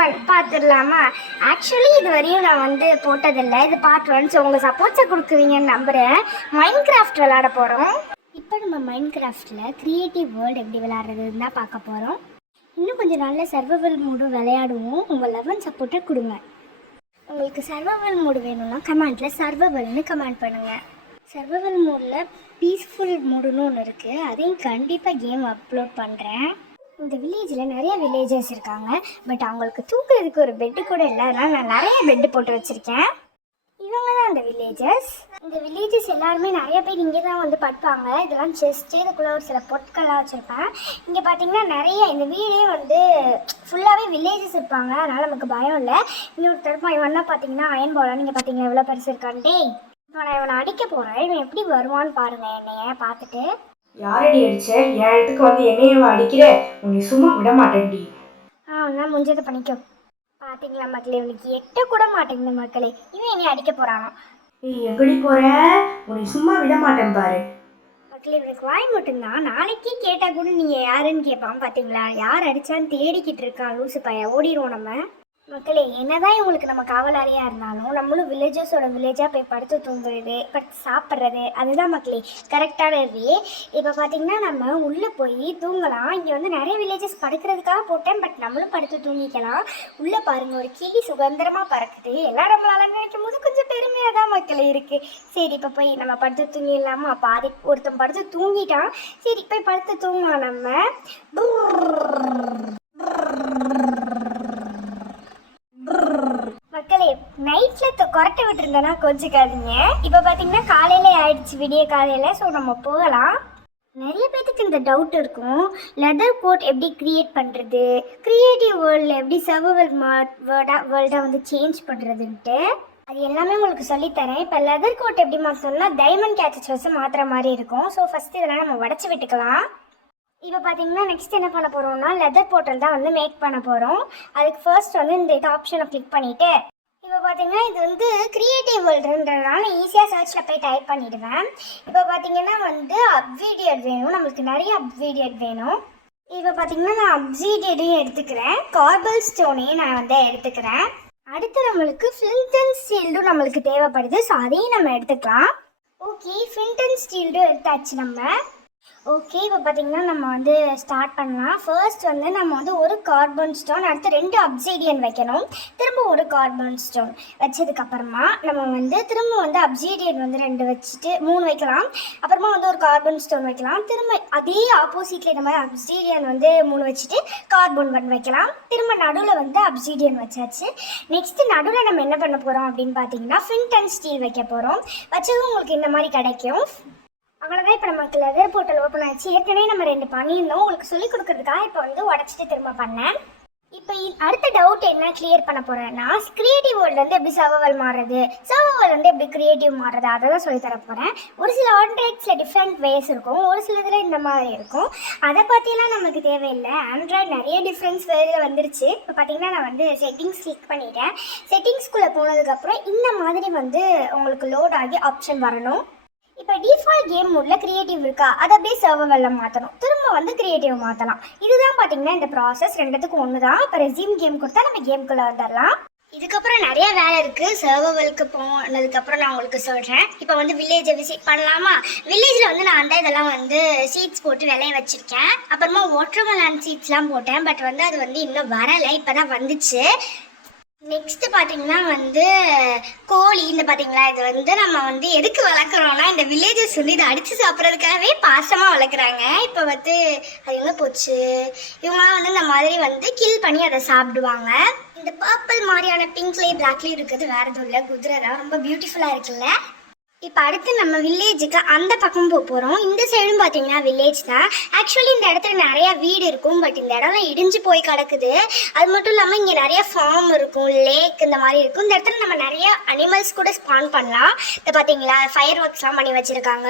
1 பார்த்துடலாமா? ஆக்சுவலி இது வரையும் நான் வந்து போட்டதில்லை, இது பார்ட் 1. ஸோ உங்கள் சப்போர்ட்ஸை கொடுக்குவீங்கன்னு நம்புகிறேன். மைண்ட் கிராஃப்ட் விளாட போகிறோம். இப்போ நம்ம மைண்ட் கிராஃப்டில் க்ரியேட்டிவ் வேர்ல்டு எப்படி விளையாடுறதுன்னு தான் பார்க்க போகிறோம். இன்னும் கொஞ்சம் நல்ல சர்வைவல் மூடு விளையாடுவோம். உங்கள் லெவன் சப்போர்ட்டை கொடுங்க. உங்களுக்கு சர்வைவல் மூடு வேணும்னா கமெண்ட்டில் சர்வைவல்னு கமெண்ட் பண்ணுங்கள். சர்வைவல் மூடில் பீஸ்ஃபுல் மூடுன்னு ஒன்று இருக்குது, அதையும் கண்டிப்பாக கேம் அப்லோட் பண்ணுறேன். இந்த வில்லேஜில் நிறைய வில்லேஜர்ஸ் இருக்காங்க, பட் அவங்களுக்கு தூக்குறதுக்கு ஒரு பெட்டு கூட இல்லை. அதனால் நான் நிறைய பெட்டு போட்டு வச்சுருக்கேன். இவங்க தான் அந்த வில்லேஜர்ஸ். இந்த வில்லேஜஸ் எல்லாருமே நிறைய பேர் இங்கே தான் வந்து படுப்பாங்க. இதெல்லாம் செஸ்ட்டு, இதுக்குள்ளே ஒரு சில பொருட்கள்லாம் வச்சுருப்பேன். இங்கே பார்த்தீங்கன்னா நிறைய இந்த வீடே வந்து ஃபுல்லாகவே வில்லேஜஸ் இருப்பாங்க, அதனால் நமக்கு பயம் இல்லை. இன்னொரு தரப்பா இவன் தான் பார்த்தீங்கன்னா அயன் பாலாக நீங்கள் பார்த்தீங்கன்னா எவ்வளோ பெருசு இருக்கான்டே. இப்போ நான் இவனை அடிக்க போகிறேன். இவன் எப்படி வருவான்னு பாருங்கள் என்னைய பார்த்துட்டு. யாரடி அடிச்ச? என் இடத்துக்கு வந்து என்னையவா அடிக்கிற? உன்னை சும்மா விட மாட்டேன்டி. நான் முடிஞ்சதை பண்ணிக்கோ. பார்த்தீங்களா மக்களே, இவனுக்கு எட்ட கூட மாட்டேங்குது மக்களே. இவன் என்னை அடிக்க போகிறானா? ஏய், எங்கடி போற? உன்னை சும்மா விட மாட்டேன் பாரு. மக்களே, இவனுக்கு வாய் மட்டும்தான். நாளைக்கே கேட்டால் கூட நீங்கள் யாருன்னு கேட்பான். பார்த்தீங்களா, யார் அடித்தான்னு தேடிக்கிட்டு இருக்கான் லூசு பையன். ஓடிடுவோம் நம்ம. மக்களே, என்னதான் இவங்களுக்கு நம்ம காவலாரியாக இருந்தாலும் நம்மளும் வில்லேஜஸோட வில்லேஜாக போய் படுத்து தூங்குறது, படுத்து சாப்பிட்றது, அதுதான் மக்களே கரெக்டான வே. இப்போ பார்த்தீங்கன்னா நம்ம உள்ளே போய் தூங்கலாம். இங்கே வந்து நிறைய வில்லேஜஸ் படுக்கிறதுக்காக போட்டேன், பட் நம்மளும் படுத்து தூங்கிக்கலாம். உள்ளே பாருங்கள், ஒரு கிளி சுதந்திரமாக பறக்குது. எல்லாம் நம்மளால நினைக்கும் போது கொஞ்சம் பெருமையாக தான் மக்களே இருக்குது. சரி, இப்போ போய் நம்ம படுத்து தூங்கிடலாமா? பாதி ஒருத்தன் படுத்து தூங்கிட்டான். சரி, போய் படுத்து தூங்கலாம் நம்ம. மக்களே, நைட்டில் கொரட்டை விட்டுருந்தேன்னா கொஞ்சிக்காதீங்க. இப்போ பார்த்தீங்கன்னா காலையில் ஆயிடுச்சு, விடிய காலையில். ஸோ நம்ம போகலாம். நிறைய பேத்துக்கு இந்த டவுட் இருக்கும், லெதர் கோட் எப்படி க்ரியேட் பண்ணுறது, க்ரியேட்டிவ் வேர்ல்டில் எப்படி சர்வைவல் வேர்ல்டை வந்து சேஞ்ச் பண்ணுறதுன்ட்டு. அது எல்லாமே உங்களுக்கு சொல்லித்தரேன். இப்போ லெதர் கோட் எப்படி மாற்றோம்னா டைமண்ட் கேச்சஸ் வச்சு மாற்றுற மாதிரி இருக்கும். ஸோ ஃபஸ்ட்டு இதெல்லாம் நம்ம உடச்சி விட்டுக்கலாம். இப்போ பார்த்தீங்கன்னா நெக்ஸ்ட் என்ன பண்ண போகிறோம்னா லெதர் போர்ட்டல் தான் வந்து மேக் பண்ண போகிறோம். அதுக்கு ஃபர்ஸ்ட் வந்து இந்த ஆப்ஷனை கிளிக் பண்ணிவிட்டு, இப்போ பார்த்தீங்கன்னா இது வந்து க்ரியேட்டிவ் வேர்ல்டுன்றதுனால ஈஸியாக சர்ச்சில் போய் டைப் பண்ணிவிடுவேன். இப்போ பார்த்தீங்கன்னா வந்து அப்சீடியட் வேணும், நம்மளுக்கு நிறைய அப்சீடியட் வேணும். இப்போ பார்த்தீங்கன்னா நான் அப்சீடியடையும் எடுத்துக்கிறேன், கார்பல் ஸ்டோனையும் நான் வந்து எடுத்துக்கிறேன். அடுத்து நம்மளுக்கு ஃப்ளிண்ட் அண்ட் ஸ்டீல்டும் நம்மளுக்கு தேவைப்படுது. ஸோ அதையும் நம்ம எடுத்துக்கலாம். ஓகே, ஃப்ளிண்ட் அண்ட் ஸ்டீல்டும் எடுத்தாச்சு நம்ம. ஓகே, இப்போ பார்த்தீங்கன்னா நம்ம வந்து ஸ்டார்ட் பண்ணலாம். ஃபர்ஸ்ட் வந்து நம்ம வந்து ஒரு கார்பன் ஸ்டோன், அடுத்து 2 அப்சீடியன் வைக்கணும். திரும்ப ஒரு கார்பன் ஸ்டோன் வச்சதுக்கப்புறமா நம்ம வந்து திரும்ப வந்து அப்சீடியன் வந்து 2 வச்சுட்டு 3 வைக்கலாம். அப்புறமா வந்து ஒரு கார்பன் ஸ்டோன் வைக்கலாம். திரும்ப அதே ஆப்போசிட்டில் இந்த மாதிரி அப்சீடியன் வந்து 3 வச்சுட்டு கார்பன் 1 வைக்கலாம். திரும்ப நடுவில் வந்து அப்சீடியன் வச்சாச்சு. நெக்ஸ்ட்டு நடுவில் நம்ம என்ன பண்ண போகிறோம் அப்படின்னு பார்த்தீங்கன்னா ஃப்ளிண்ட் அண்ட் ஸ்டீல் வைக்க போகிறோம். வச்சதும் உங்களுக்கு இந்த மாதிரி கிடைக்கும். அவ்வளோதான். இப்போ நமக்கு லெதர் போர்ட்டல் ஓப்பன் ஆச்சு. ஏற்கனவே நம்ம 2 பண்ணியிருந்தோம், உங்களுக்கு சொல்லிக் கொடுக்குறதுக்காக இப்போ வந்து உடச்சிட்டு திரும்ப பண்ணேன். இப்போ அடுத்த டவுட் என்ன கிளியர் பண்ண போகிறேன்னா, க்ரியேட்டிவ் வேர்ல்டு வந்து எப்படி சர்வைவல் மாறுறது, சர்வைவல் வந்து எப்படி க்ரியேட்டிவ் மாறுறது, அதை தான் சொல்லித்தர போகிறேன். ஒரு சில ஆண்ட்ராய்ட்ஸில் டிஃப்ரெண்ட் வேஸ் இருக்கும், ஒரு சில இதில் இந்த மாதிரி இருக்கும். அதை பற்றிலாம் நமக்கு தேவையில்லை. ஆண்ட்ராய்டு நிறைய டிஃப்ரென்ஸ் வேறு வந்துருச்சு. இப்போ பார்த்தீங்கன்னா நான் வந்து செட்டிங்ஸ் கிளிக் பண்ணிட்டேன். செட்டிங்ஸ்குள்ளே போனதுக்கப்புறம் இந்த மாதிரி வந்து உங்களுக்கு லோட் ஆகி ஆப்ஷன் வரணும். இப்போ டிஃபால்ட் கேம் மோடில் க்ரியேட்டிவ் இருக்கா, அதை அப்படியே சர்வைவலில் மாற்றணும். திரும்ப வந்து க்ரியேட்டிவ் மாற்றலாம். இதுதான் பார்த்தீங்கன்னா இந்த ப்ராசஸ். ரெண்டுத்துக்கும் ஒன்று தான். இப்போ ரெஸ்யூம் கேம் கொடுத்தா நம்ம கேமுக்குள்ளே வந்துடலாம். இதுக்கப்புறம் நிறைய வேலை இருக்குது. சர்வைவலுக்கு போனதுக்கப்புறம் நான் உங்களுக்கு சொல்கிறேன். இப்போ வந்து வில்லேஜை விசிட் பண்ணலாமா? வில்லேஜில் வந்து நான் அந்த இதெல்லாம் வந்து சீட்ஸ் போட்டு விளைய வச்சுருக்கேன். அப்புறமா வாட்டர்மெலன் சீட்ஸ்லாம் போட்டேன், பட் வந்து அது வந்து இன்னும் வரலை, இப்போ தான் வந்துச்சு. நெக்ஸ்ட்டு பார்த்தீங்கன்னா வந்து கோழி. இந்த பார்த்தீங்களா, இது வந்து நம்ம வந்து எதுக்கு வளர்க்குறோம்னா இந்த வில்லேஜஸ் வந்து இதை அடித்து சாப்பிட்றதுக்காகவே பாசமாக வளர்க்குறாங்க. இப்போ வந்து அது எங்கே போச்சு, இவங்களாம் வந்து இந்த மாதிரி வந்து கில் பண்ணி அதை சாப்பிடுவாங்க. இந்த பர்பிள் மாதிரியான பிங்க்லேயும் பிளாக்லேயும் இருக்கிறது வேறு எதுவும் இல்லை, குதிரை தான். ரொம்ப பியூட்டிஃபுல்லாக இருக்குல்ல. இப்போ அடுத்து நம்ம வில்லேஜுக்கு அந்த பக்கம் போக போகிறோம். இந்த சைடும் பார்த்தீங்கன்னா வில்லேஜ் தான். ஆக்சுவலி இந்த இடத்துல நிறையா வீடு இருக்கும், பட் இந்த இடம்லாம் இடிஞ்சு போய் கிடக்குது. அது மட்டும் இல்லாமல் இங்கே நிறைய ஃபார்ம் இருக்கும், லேக் இந்த மாதிரி இருக்கும். இந்த இடத்துல நம்ம நிறைய அனிமல்ஸ் கூட ஸ்பான் பண்ணலாம். இதை பார்த்தீங்களா, ஃபயர் ஒர்க்ஸ்லாம் பண்ணி வச்சுருக்காங்க.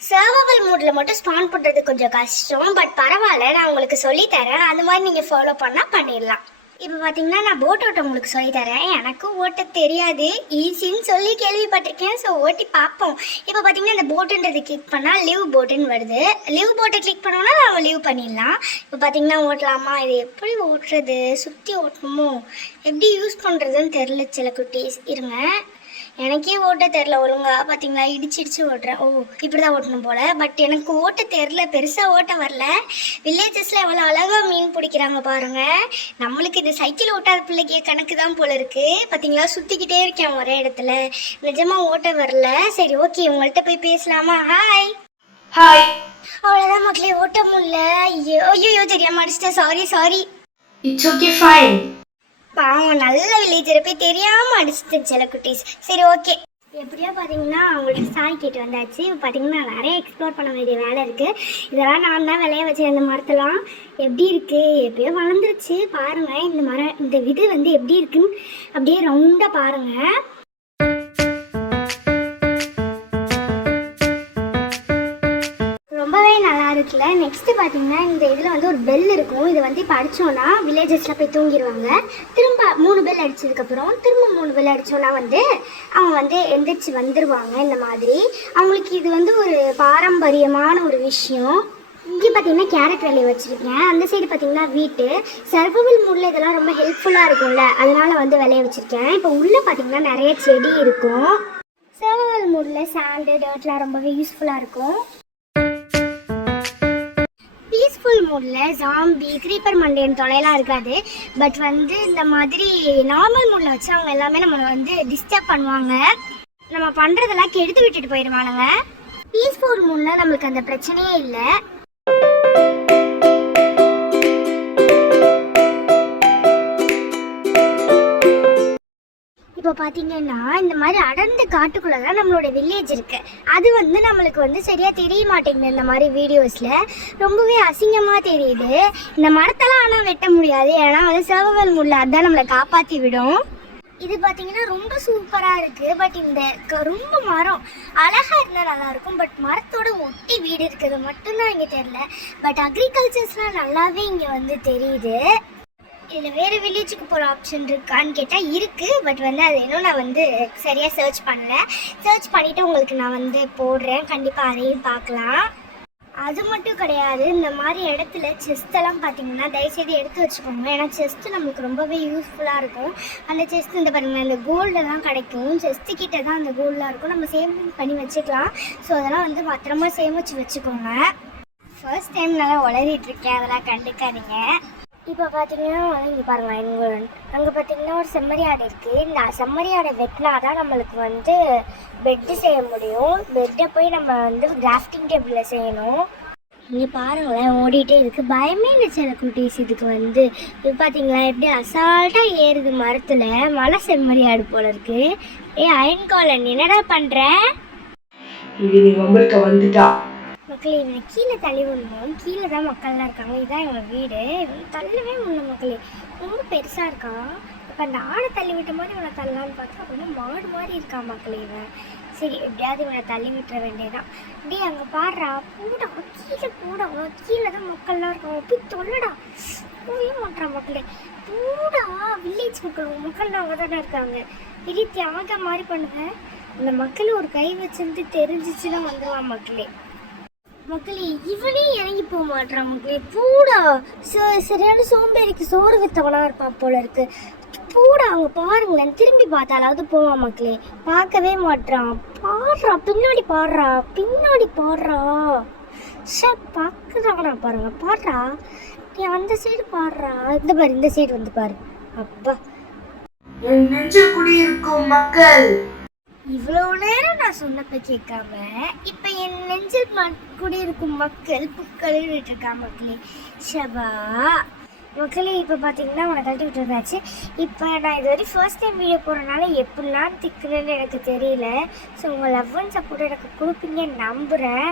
சர்வைவல் மோடில் மட்டும் ஸ்பான் பண்ணுறது கொஞ்சம் கஷ்டம், பட் பரவாயில்ல, நான் உங்களுக்கு சொல்லித்தரேன். அந்த மாதிரி நீங்கள் ஃபாலோ பண்ணால் பண்ணிடலாம். இப்போ பார்த்தீங்கன்னா நான் போட் ஓட்ட உங்களுக்கு சொல்லி தரேன். எனக்கும் ஓட்ட தெரியாது, ஈஸின்னு சொல்லி கேள்விப்பட்டிருக்கேன். ஸோ ஓட்டி பார்ப்போம். இப்போ பார்த்தீங்கன்னா இந்த போட்டுன்றது கிளிக் பண்ணால் லிவ் போட்டுன்னு வருது. லிவ் போட்டை கிளிக் பண்ணோன்னா நம்ம லிவ் பண்ணிடலாம். இப்போ பார்த்தீங்கன்னா ஓட்டலாமா? இது எப்படி ஓட்டுறது? சுற்றி ஓட்டணுமோ? எப்படி யூஸ் பண்ணுறதுன்னு தெரில சில குட்டீஸ். இருங்க, எனக்கே ஓட்ட தெரில ஒழுங்கா. பார்த்தீங்களா, இடிச்சு ஓட்டுறேன். ஓ, இப்படி தான் ஓட்டணும் போல். பட் எனக்கு ஓட்ட தெரில, பெருசாக ஓட்ட வரல. வில்லேஜஸில் எவ்வளோ அழகாக மீன் பிடிக்கிறாங்க பாருங்கள். நம்மளுக்கு இது சைக்கிள் ஓட்டாத பிள்ளைக்கே கணக்கு தான் போல் இருக்குது. பார்த்தீங்களா, சுற்றிக்கிட்டே இருக்கேன் ஒரே இடத்துல. நிஜமாக ஓட்ட வரல. சரி, ஓகே, உங்கள்கிட்ட போய் பேசலாமா? ஹாய். ஹாய். அவ்வளோதான் மக்களே, ஓட்ட முடியல. ஐயோ தெரியாம அடிச்சிட்டேன். சாரி. It's okay, fine. பாவம், நல்ல வில்லேஜரை போய் தெரியாமல் அடிச்சிட்டேன் சில குட்டீஸ். சரி, ஓகே. எப்படியோ பார்த்தீங்கன்னா அவங்களுக்கு சாய் கேட்டு வந்தாச்சு. இப்போ பார்த்தீங்கன்னா நிறைய எக்ஸ்ப்ளோர் பண்ண வேண்டிய வேலை இருக்குது. இதெல்லாம் நான் தான் விளைய வச்சேன். இந்த மரத்தெல்லாம் எப்படி இருக்குது? எப்படியோ வளர்ந்துருச்சு பாருங்கள். இந்த மரம், இந்த விது வந்து எப்படி இருக்குன்னு அப்படியே ரவுண்டாக பாருங்கள். ரொம்பவே நல்லா இருக்குல்ல. நெக்ஸ்ட்டு பார்த்தீங்கன்னா இந்த இதில் வந்து ஒரு பெல் இருக்கும். இதை வந்து இப்போ அடித்தோன்னா வில்லேஜஸில் போய் தூங்கிடுவாங்க. திரும்ப 3 பெல் அடித்ததுக்கப்புறம் திரும்ப 3 பெல் அடித்தோன்னா வந்து அவங்க வந்து எந்திரிச்சு வந்துடுவாங்க. இந்த மாதிரி அவங்களுக்கு இது வந்து ஒரு பாரம்பரியமான ஒரு விஷயம். இங்கே பார்த்தீங்கன்னா கேரட் விளைய வச்சுருக்கேன். அந்த சைடு பார்த்தீங்கன்னா வீட்டு சர்வைவல் மூடில் இதெல்லாம் ரொம்ப ஹெல்ப்ஃபுல்லாக இருக்கும்ல, அதனால் வந்து விளைய வச்சுருக்கேன். இப்போ உள்ளே பார்த்தீங்கன்னா நிறைய செடி இருக்கும். சர்வைவல் மூடில் சாண்டு டர்ட்லாம் ரொம்பவே யூஸ்ஃபுல்லாக இருக்கும். பீஸ்ஃபுல் மூடில் ஜாம்பி க்ரீப்பர் மண்டேன் தொலைலாம் இருக்காது. பட் வந்து இந்த மாதிரி நார்மல் மூடில் வச்சு அவங்க எல்லாமே நம்மளை வந்து டிஸ்டர்ப் பண்ணுவாங்க. நம்ம பண்ணுறதெல்லாம் கெடுத்து விட்டுட்டு போயிடுவானுங்க. பீஸ்ஃபுல் மூடில் நம்மளுக்கு அந்த பிரச்சனையே இல்லை. இப்போ பார்த்தீங்கன்னா இந்த மாதிரி அடர்ந்த காட்டுக்குள்ளே தான் நம்மளோட வில்லேஜ் இருக்குது. அது வந்து நம்மளுக்கு வந்து சரியாக தெரிய மாட்டேங்குது. இந்த மாதிரி வீடியோஸில் ரொம்பவே அசிங்கமாக தெரியுது. இந்த மரத்தெல்லாம் ஆனால் வெட்ட முடியாது, ஏன்னா வந்து சர்வைவல் மூடில் அதுதான் நம்மளை காப்பாற்றி விடும். இது பார்த்தீங்கன்னா ரொம்ப சூப்பராக இருக்குது. பட் இந்த ரொம்ப மரம் அழகாக இருந்தால் நல்லாயிருக்கும். பட் மரத்தோட ஒட்டி வீடு இருக்கிறது மட்டும்தான் இங்கே தெரியல. பட் அக்ரிகல்ச்சர்ஸ்லாம் நல்லாவே இங்கே வந்து தெரியுது. இதில் வேறு வில்லேஜுக்கு போகிற ஆப்ஷன் இருக்கான்னு கேட்டால் இருக்குது. பட் வந்து அது இன்னும் நான் வந்து சரியாக சர்ச் பண்ணல. சர்ச் பண்ணிவிட்டு உங்களுக்கு நான் வந்து போடுறேன். கண்டிப்பாக அதையும் பார்க்கலாம். அது மட்டும் கிடையாது, இந்த மாதிரி இடத்துல செஸ்ட்டெல்லாம் பார்த்தீங்கன்னா தயவுசெய்து எடுத்து வச்சுக்கோங்க. ஏன்னா செஸ்ட்டு நம்மளுக்கு ரொம்பவே யூஸ்ஃபுல்லாக இருக்கும். அந்த செஸ்ட் இந்த பாருங்கள், இந்த கோல்டெல்லாம் கிடைக்கும். செஸ்ட்டு கிட்டே தான் அந்த கோல்டெலாம் இருக்கும். நம்ம சேவிங் பண்ணி வச்சுக்கலாம். ஸோ அதெல்லாம் வந்து பத்திரமா சேமித்து வச்சுக்கோங்க. ஃபர்ஸ்ட் டைம் நல்லா உளறிட்டுருக்கேன், அதெல்லாம் கண்டுக்காதீங்க. இப்போ பார்த்தீங்கன்னா இங்கே பாருங்கள், அங்கே பார்த்தீங்கன்னா ஒரு செம்மறி ஆடு இருக்குது. இந்த செம்மறி ஆடை வெட்டினா தான் நம்மளுக்கு வந்து பெட்டு செய்ய முடியும். பெட்டை போய் நம்ம வந்து கிராஃப்டிங் டேபிளில் செய்யணும். இங்கே பாருங்களேன், ஓடிட்டே இருக்குது. பயமே இல்லை சில குட்டீஸ் இதுக்கு வந்து. இப்போ பார்த்தீங்களா எப்படி அசால்ட்டாக ஏறுது மரத்தில். மலை செம்மறி ஆடு போல இருக்குது. அயன் காலன், என்னடா பண்ணுற? வந்துட்டா மக்களே, இவனை கீழே தள்ளி விடணும். கீழே தான் மக்கள்லாம் இருக்காங்க. இதுதான் இவங்க வீடு. தள்ளவே முடியல மக்களே, ரொம்ப பெருசாக இருக்கான். இப்போ அந்த ஆடை தள்ளி விட்ட மாதிரி இவனை தள்ளலான்னு பார்த்தா ரொம்ப மாடு மாதிரி இருக்கான் மக்களே இவன். சரி, எப்படியாவது இவனை தள்ளி விட்டுற வேண்டியதான். டே அங்கே பாடுறா, பூடா கீழே தான் மக்கள்லாம் இருக்காங்க. போய் தொல்லடா, போயே மாட்டான் மக்களே. பூடா, வில்லேஜ் மக்கள்லாம் அங்கே தானே இருக்காங்க. பெரிய தியாக மாதிரி பண்ணுவேன். அந்த மக்கள் ஒரு கை வச்சிருந்து தெரிஞ்சிச்சுன்னா வந்துடுவான் மக்களே. மக்களே, இவனே இறங்கி போக மாட்டான் மக்களே. பூடா, சரியான சோம்பேறிக்கு சோறு வித்தவனா இருப்பான் போல இருக்கு. பூடா, அவங்க பாருங்களேன், திரும்பி பார்த்தாலாவது போவான் மக்களே. பார்க்கவே மாட்டான். பின்னாடி பாடுறா. பார்க்குறாங்கண்ணா பாடுறா. நீ அந்த சைடு பாடுறா. இந்த சைடு வந்து பாரு. அப்பா, என் நெஞ்சில் குடியிருக்கும் மக்கள். இவ்வளோ நேரம் நான் சொன்னப்ப கேட்காம இப்போ என் நெஞ்சில் குடியிருக்கும் மக்கள் புக்கள் விட்டுருக்கா மக்களே. ஷபா மக்களே, இப்போ பார்த்தீங்கன்னா உனக்கு கழட்டி விட்டுருந்தாச்சு. இப்போ நான் இது வரைக்கும் ஃபர்ஸ்ட் டைம் வீடியோ போடுறதுனால எப்படிலாம் திக்குன்னு எனக்கு தெரியல. ஸோ உங்கள் லவ் அண்ட் சப்போர்ட் எனக்கு கொடுப்பீங்கன்னு நம்புகிறேன்.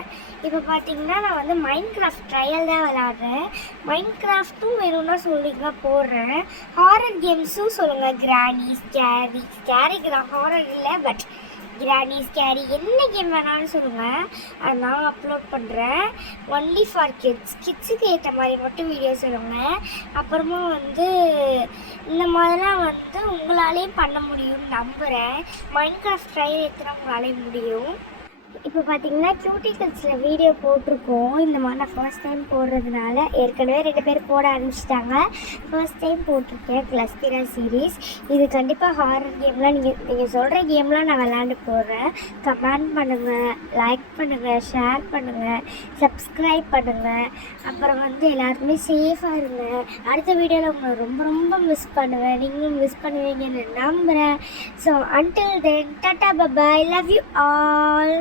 இப்போ பார்த்தீங்கன்னா நான் வந்து மைண்ட் கிராஃப்ட் ட்ரையல் தான் விளாட்றேன். மைண்ட் கிராஃப்ட்டும் வேணும்னா சொல்லிங்கன்னா போடுறேன். ஹாரர் கேம்ஸும் சொல்லுங்கள். கிராணி, ஸ்கேரிக்கு தான் ஹாரர் இல்லை, பட் கிராணி ஸ்கேரி என்ன கேம் வேணாலும் சொல்லுங்கள், அதை நான் அப்லோட் பண்ணுறேன். ஒன்லி ஃபார் கிட்ஸுக்கு ஏற்ற மாதிரி மட்டும் வீடியோ சொல்லுங்கள். அப்புறமா வந்து இந்த மாதிரிலாம் வந்து உங்களாலேயும் பண்ண முடியும்னு நம்புகிறேன். மைன்கிராஃப்ட் ட்ரையல் எத்தனை உங்களாலேயும் முடியும். இப்போ பார்த்தீங்கன்னா கியூட்டிகல்ஸில் வீடியோ போட்டிருக்கோம். இந்த மாதிரி நான் ஃபர்ஸ்ட் டைம் போடுறதுனால ஏற்கனவே 2 பேர் போட ஆரம்பிச்சிட்டாங்க. ஃபர்ஸ்ட் டைம் போட்டிருக்கேன் கிளஸ்பிரா சீரீஸ். இது கண்டிப்பாக ஹாரர் கேம்லாம் நீங்கள் சொல்கிற கேம்லாம் நான் விளாண்டு போடுறேன். கமெண்ட் பண்ணுங்கள், லைக் பண்ணுங்கள், ஷேர் பண்ணுங்கள், சப்ஸ்கிரைப் பண்ணுங்கள். அப்புறம் வந்து எல்லாருக்குமே சேஃபாக இருங்க. அடுத்த வீடியோவில் உங்களை ரொம்ப ரொம்ப மிஸ் பண்ணுவேன். நீங்களும் மிஸ் பண்ணுவீங்கன்னு நம்புகிறேன். So until then, tata, bye bye, love you all.